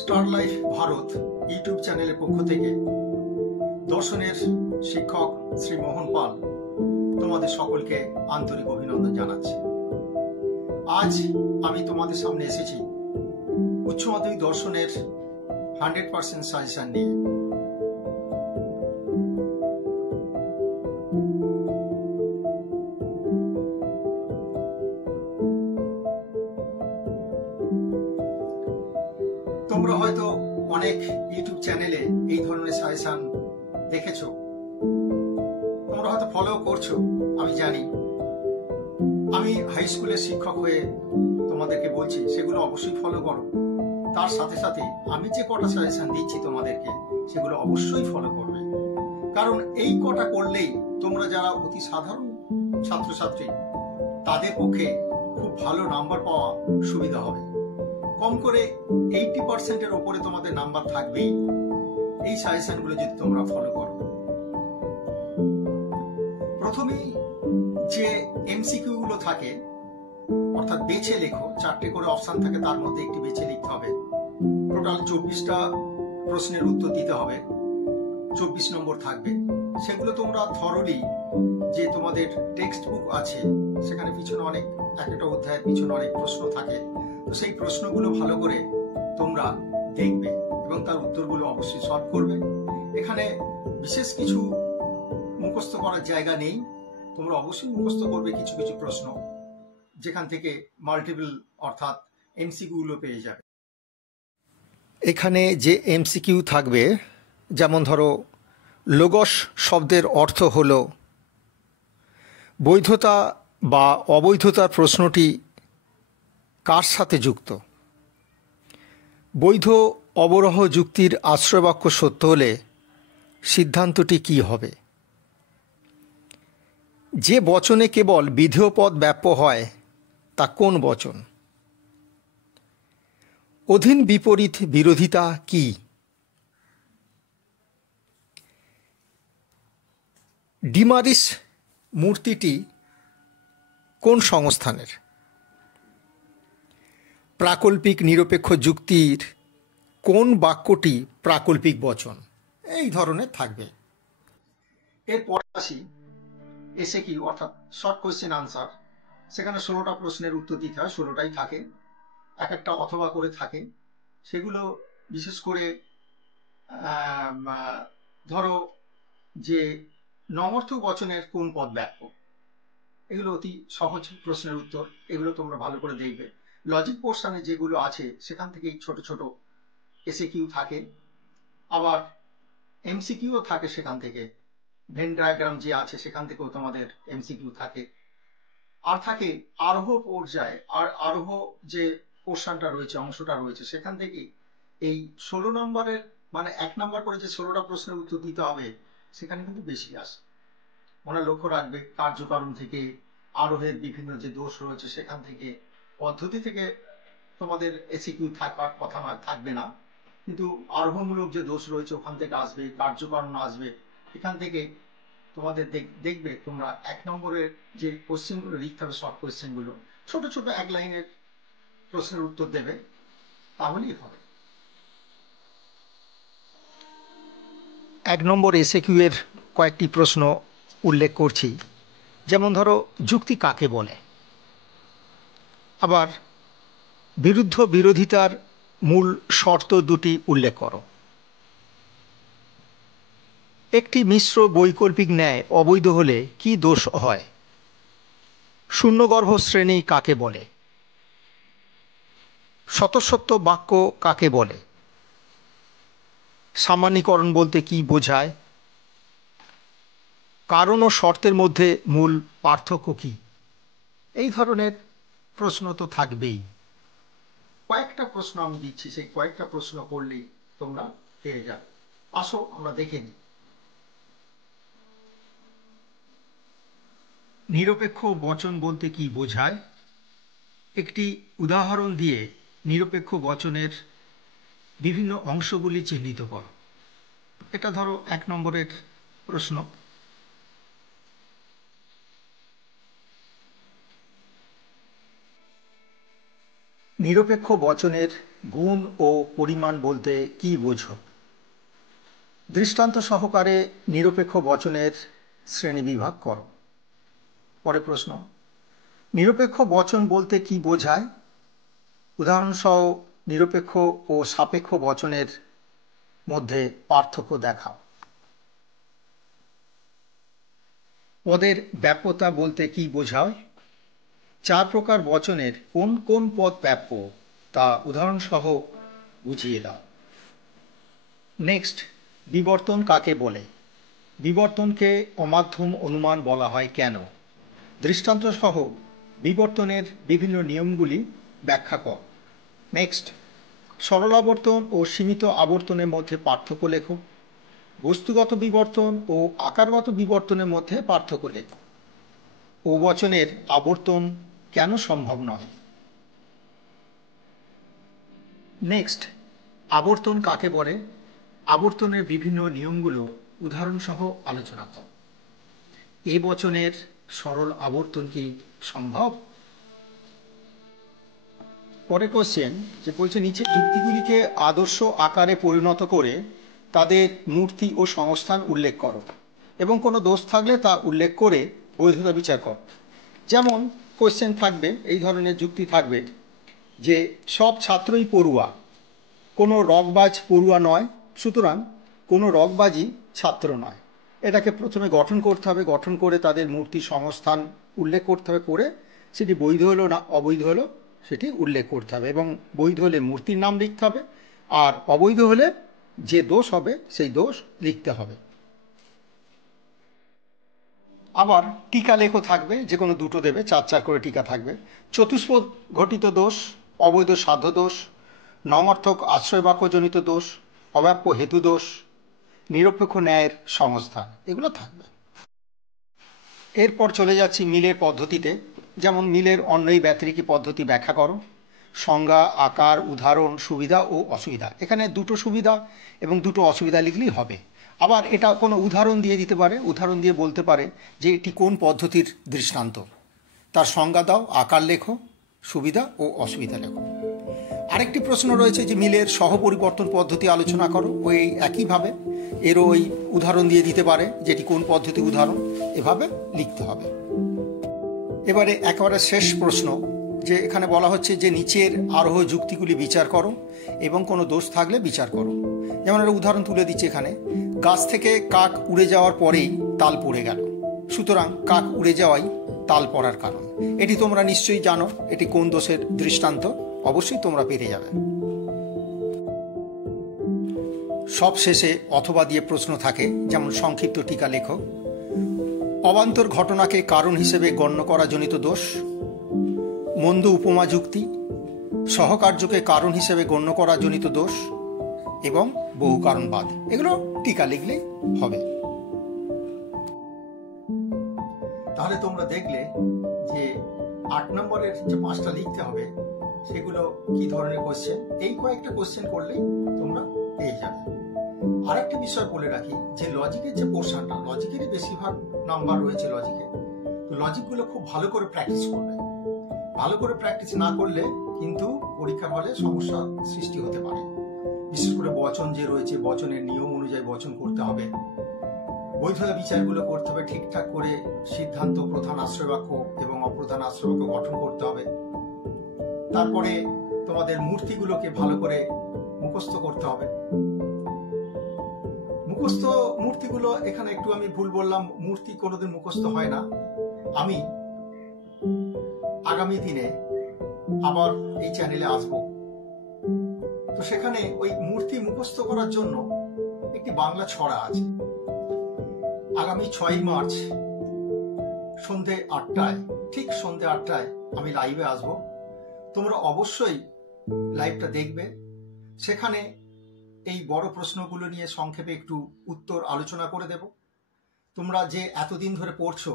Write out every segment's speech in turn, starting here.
Star life Bharat YouTube চ্যানেলের পক্ষ থেকে দর্শনের শিক্ষক শ্রী মোহন পাল তোমাদের সকলকে আন্তরিক অভিনন্দন জানাচ্ছি। আজ আমি তোমাদের সামনে এসেছি উচ্চ মাধ্যমিক দর্শনের 100% সাজেশন নিয়ে। তোমরা হয়তো অনেক ইউটিউব চ্যানেলে এই ধরনের সাজেশন দেখেছো, তোমরা হয়তো ফলো করছো, আমি জানি। আমি হাই স্কুলের শিক্ষক হয়ে তোমাদেরকে বলছি সেগুলো অবশ্যই ফলো করো। তার সাথে সাথে আমি যে কটা সাজেশন দিচ্ছি তোমাদেরকে সেগুলো অবশ্যই ফলো করবে, কারণ এই কটা করলেই তোমরা যারা অতি সাধারণ ছাত্রছাত্রী তাদের পক্ষে খুব ভালো নাম্বার পাওয়া সুবিধা হবে। কম করে 80% ওপরে তোমাদের নাম্বার থাকবেই এই সাজেশনগুলো যদি তোমরা ফলো করো। প্রথমেই যে এমসিকিউ গুলো থাকে, অর্থাৎ বেছে লেখো, 4টে করে অপশন থাকে, তার মধ্যে একটি বেছে লিখতে হবে। টোটাল 24টা প্রশ্নের উত্তর দিতে হবে, 24 নম্বর থাকবে। সেগুলো তোমরা থরলি, যে তোমাদের টেক্সট বুক আছে সেখানে পিছনে অনেক, একটা অধ্যায়ের পিছনে অনেক প্রশ্ন থাকে, তো সেই প্রশ্নগুলো ভালো করে তোমরা দেখবে এবং তার উত্তরগুলো অবশ্যই সলভ করবে। এখানে বিশেষ কিছু মুখস্থ করার জায়গা নেই, তোমরা অবশ্যই মুখস্থ করবে কিছু কিছু প্রশ্ন, যেখান থেকে মাল্টিপল অর্থাৎ এমসিকিউ গুলো পেয়ে যাবে। এখানে যে এমসিকিউ থাকবে, যেমন ধরো লোগস শব্দের অর্থ হলো বৈধতা বা অবৈধতার প্রশ্নটি কার সাথে যুক্ত? বৈধ অবরোহ যুক্তির আশ্রয়বাক্য সত্য হলে সিদ্ধান্তটি কি হবে? যে বচনে কেবল বিধেয় পদ ব্যাপ্য হয় তা কোন বচন? অধীন বিপরীত বিরোধিতা কি? ডিমারিস মূর্তিটি কোন সংস্থানের? প্রাকল্পিক নিরপেক্ষ যুক্তির কোন বাক্যটি প্রাকল্পিক বচন? এই ধরনের থাকবে। এরপর আসি এসএকিউ অর্থাৎ শর্ট কোয়েশ্চেন আনসার। সেখানে 16টা প্রশ্নের উত্তর দিতে হয়, 16টাই থাকে, এক একটা অথবা করে থাকে। সেগুলো বিশেষ করে ধরো যে নমর্থক বচনের কোন পদ ব্যাপ্য, এগুলো অতি সহজ প্রশ্নের উত্তর, এগুলো তোমরা ভালো করে দেখবে। লজিক পোর্শনে যেগুলো আছে সেখান থেকেই ছোট ছোট এসএকিউ থাকে, আবার এমসিকিউও থাকে সেখান থেকে। ভেন ডায়াগ্রাম যে আছে সেখান থেকেও তোমাদের এমসিকিউ থাকে। আর থাকে আরোহ পর্যায়ে, আর আরোহ যে পোর্শনটা রয়েছে, অংশটা রয়েছে, সেখান থেকে এই 16 নম্বরের মানে 1 নম্বর করে যে 16টা প্রশ্নের উত্তর দিতে হবে সেখানে কিন্তু বেশি আসে। মনে লক্ষ্য রাখবে কার্যকারণ থেকে, আরোহের বিভিন্ন যে দোষ রয়েছে সেখান থেকে, পদ্ধতি থেকে তোমাদের এসিকিউ থাকার কথা থাকবে না, কিন্তু আরোহমূলক যে দোষ রয়েছে ওখান থেকে আসবে, কার্যকারণ আসবে। এখান থেকে তোমাদের দেখবে তোমরা 1 নম্বরের যে কোশ্চেনগুলো লিখতে হবে, শর্ট কোশ্চেনগুলো, ছোট ছোট 1 লাইনের প্রশ্নের উত্তর দেবে, তাহলেই হবে। 1 নম্বর এসএকিউ এর কয়েকটি প্রশ্ন উল্লেখ করছি। যেমন ধরো যুক্তি কাকে বলে? আবার বিরুদ্ধ বিরোধিতার মূল শর্ত দুটি উল্লেখ করো। একটি মিশ্র বৈকল্পিক ন্যায় অবৈধ হলে কি দোষ হয়? শূন্যগর্ভ শ্রেণী কাকে বলে? স্বতঃসত্য বাক্য কাকে বলে? সামান্যীকরণ বলতে কি বোঝায়? কারণ ও শর্তের মধ্যে মূল পার্থক্য কি? এই ধরনের প্রশ্ন তো থাকবেই। কয়েকটা প্রশ্ন আমি দিচ্ছি, সেই কয়েকটা প্রশ্ন করলেই তোমরা পেয়ে যাবে। আসো আমরা দেখে নিই। নিরপেক্ষ বচন বলতে কি বোঝায়? একটি উদাহরণ দিয়ে নিরপেক্ষ বচনের বিভিন্ন অংশগুলি চিহ্নিত করো। এটা ধরো 1 নম্বরের প্রশ্ন। নিরপেক্ষ বচনের গুণ ও পরিমাণ বলতে কি বোঝো? দৃষ্টান্ত সহকারে নিরপেক্ষ বচনের শ্রেণীবিভাগ করো। পরের প্রশ্ন, নিরপেক্ষ বচন বলতে কি বোঝায়? উদাহরণসহ নিরপেক্ষ ও সাপেক্ষ বচনের মধ্যে পার্থক্য দেখাও। পদের ব্যাপ্যতা বলতে কি বোঝায়? 4 প্রকার বচনের কোন কোন পদ ব্যাপ্য তা উদাহরণসহ বুঝিয়ে দাও। নেক্সট, বিবর্তন কাকে বলে? বিবর্তনকে অমাধ্যম অনুমান বলা হয় কেন? দৃষ্টান্ত সহ বিবর্তনের বিভিন্ন নিয়মগুলি ব্যাখ্যা কর। নেক্সট, সরলাবর্তন ও সীমিত আবর্তনের মধ্যে পার্থক্য লেখো। বস্তুগত বিবর্তন ও আকারগত বিবর্তনের মধ্যে পার্থক্য লেখো। ও বচনের আবর্তন কেন সম্ভব নয়? নেক্সট, আবর্তন কাকে বলে? আবর্তনের বিভিন্ন নিয়মগুলো উদাহরণসহ আলোচনা কর। এ বচনের সরল আবর্তন কি সম্ভব? পরে কোশ্চেন যে বলছে, নিচে যুক্তিগুলিকে আদর্শ আকারে পরিণত করে তাদের মূর্তি ও সংস্থান উল্লেখ করো এবং কোনো দোষ থাকলে তা উল্লেখ করে বৈধতা বিচার কর। যেমন কোশ্চেন থাকবে, এই ধরনের যুক্তি থাকবে যে সব ছাত্রই পড়ুয়া, কোনো রগবাজ পড়ুয়া নয়, সুতরাং কোনো রগবাজই ছাত্র নয়। এটাকে প্রথমে গঠন করতে হবে, গঠন করে তাদের মূর্তি সংস্থান উল্লেখ করতে হবে, করে সেটি বৈধ হলো না অবৈধ হলো সেটি উল্লেখ করতে হবে, এবং বৈধ হলে মূর্তির নাম লিখতে হবে, আর অবৈধ হলে যে দোষ হবে সেই দোষ লিখতে হবে। আবার টিকা লেখো থাকবে, যে কোনো দুটো দেবে, 4 করে টিকা থাকবে। চতুষ্পদ ঘটিত দোষ, অবৈধ সাধ্য দোষ, নমর্থক আশ্রয় বাক্যজনিত দোষ, অব্যাপ্য হেতু দোষ, নিরপেক্ষ ন্যায়ের সংস্থান, এগুলো থাকবে। এরপর চলে যাচ্ছি মিলের পদ্ধতিতে। যেমন মিলের অন্যই ব্যতিরেকী পদ্ধতি ব্যাখ্যা করো। সংজ্ঞা, আকার, উদাহরণ, সুবিধা ও অসুবিধা। এখানে দুটো সুবিধা এবং দুটো অসুবিধা লিখলেই হবে। আবার এটা কোনো উদাহরণ দিয়ে দিতে পারে, উদাহরণ দিয়ে বলতে পারে যে এটি কোন পদ্ধতির দৃষ্টান্ত, তার সংজ্ঞা দাও, আকার লেখো, সুবিধা ও অসুবিধা লেখো। আরেকটি প্রশ্ন রয়েছে যে মিলের সহপরিবর্তন পদ্ধতি আলোচনা করো। ওই একইভাবে এরও ওই উদাহরণ দিয়ে দিতে পারে যেটি কোন পদ্ধতি উদাহরণ, এভাবে লিখতে হবে। এবারে একেবারে শেষ প্রশ্ন, যে এখানে বলা হচ্ছে যে নিচের আরোহ যুক্তিগুলি বিচার করো এবং কোনো দোষ থাকলে বিচার করো। যেমন একটা উদাহরণ তুলে দিচ্ছে এখানে, গাছ থেকে কাক উড়ে যাওয়ার পরেই তাল পড়ে গেল, সুতরাং কাক উড়ে যাওয়াই তাল পড়ার কারণ। এটি তোমরা নিশ্চয়ই জানো এটি কোন দোষের দৃষ্টান্ত, অবশ্যই তোমরা পেরে যাবে। সব শেষে অথবা দিয়ে প্রশ্ন থাকে, যেমন সংক্ষিপ্ত টিকা লেখো। অবান্তর ঘটনাকে কারণ হিসেবে গণ্য করা জনিত দোষ, মন্দ উপমা যুক্তি, সহকার্যকে কারণ হিসেবে গণ্য করা জনিত দোষ এবং বহু কারণবাদ, এগুলো টিকা লিখলেই হবে। তাহলে তোমরা দেখলে যে 8 নম্বরের যে 5টা লিখতে হবে সেগুলো কি ধরনের কোশ্চেন, এই কয়েকটা কোশ্চেন করলেই তোমরা পেয়ে যাবে। আর একটা বিষয় বলে রাখি যে লজিকের যে পোর্শনটা, লজিকেরই বেশিরভাগ নাম্বার রয়েছে লজিকে, তো লজিকগুলো খুব ভালো করে প্র্যাকটিস করবে। ভালো করে প্র্যাকটিস না করলে কিন্তু পরীক্ষার হলে সমস্যা সৃষ্টি হতে পারে। বিশেষ করে বচন যে রয়েছে, বচনের নিয়ম অনুযায়ী বচন করতে হবে, বৈধতা বিচারগুলো করতে হবে ঠিকঠাক করে, সিদ্ধান্ত, প্রধান আশ্রয় বাক্য এবং অপ্রধান আশ্রয় বাক্য গঠন করতে হবে। তারপরে তোমাদের মূর্তিগুলোকে ভালো করে মুখস্থ করতে হবে। মুখস্থ মূর্তিগুলো, এখানে একটু আমি ভুল বললাম, মূর্তি কোনোদিন মুখস্থ হয় না। আমি আগামী দিনে আবার এই চ্যানেলে আসব, তো সেখানে ওই মূর্তি মুখস্থ করার জন্য একটি বাংলা ছড়া আছে। আগামী 6 মার্চ সন্ধে 8টায়, ঠিক সন্ধে 8টায় আমি লাইভে আসব। তোমরা অবশ্যই লাইভটা দেখবে। সেখানে এই বড় প্রশ্নগুলো নিয়ে সংক্ষেপে একটু উত্তর আলোচনা করে দেব। তোমরা যে এতদিন ধরে পড়ছো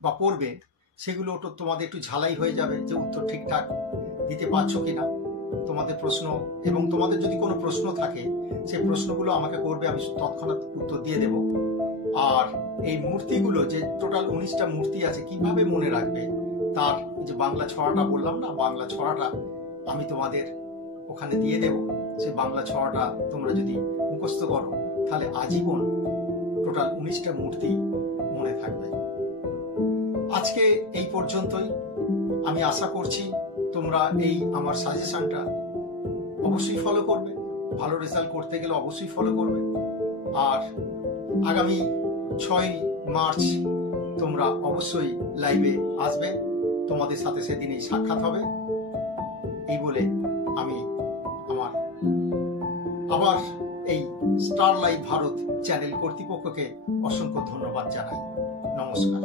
বা পড়বে, সেগুলো তোমাদের একটু ঝালাই হয়ে যাবে যে উত্তর ঠিকঠাক দিতে পারছো কিনা, তোমাদের প্রশ্ন, এবং তোমাদের যদি কোনো প্রশ্ন থাকে সেই প্রশ্নগুলো আমাকে করবে, আমি তৎক্ষণাৎ উত্তর দিয়ে দেব। আর এই মূর্তিগুলো যে টোটাল 19টা মূর্তি আছে, কিভাবে মনে রাখবে, তার যে বাংলা ছড়াটা বললাম না, বাংলা ছড়াটা আমি তোমাদের ওখানে দিয়ে দেব। সে বাংলা ছড়াটা তোমরা যদি মুখস্থ করো তাহলে আজীবন টোটাল 19টা মূর্তি মনে থাকবে। আজকে এই পর্যন্তই। আমি আশা করছি তোমরা এই আমার সাজেশনটা অবশ্যই ফলো করবে, ভালো রেজাল্ট করতে গেলে অবশ্যই ফলো করবে। আর আগামী 6 মার্চ তোমরা অবশ্যই লাইভে আসবে, তোমাদের সাথে সেদিনই সাক্ষাৎ হবে। এই বলে আমি আমার আবার এই স্টার লাইভ ভারত চ্যানেল কর্তৃপক্ষকে অসংখ্য ধন্যবাদ জানাই। নমস্কার।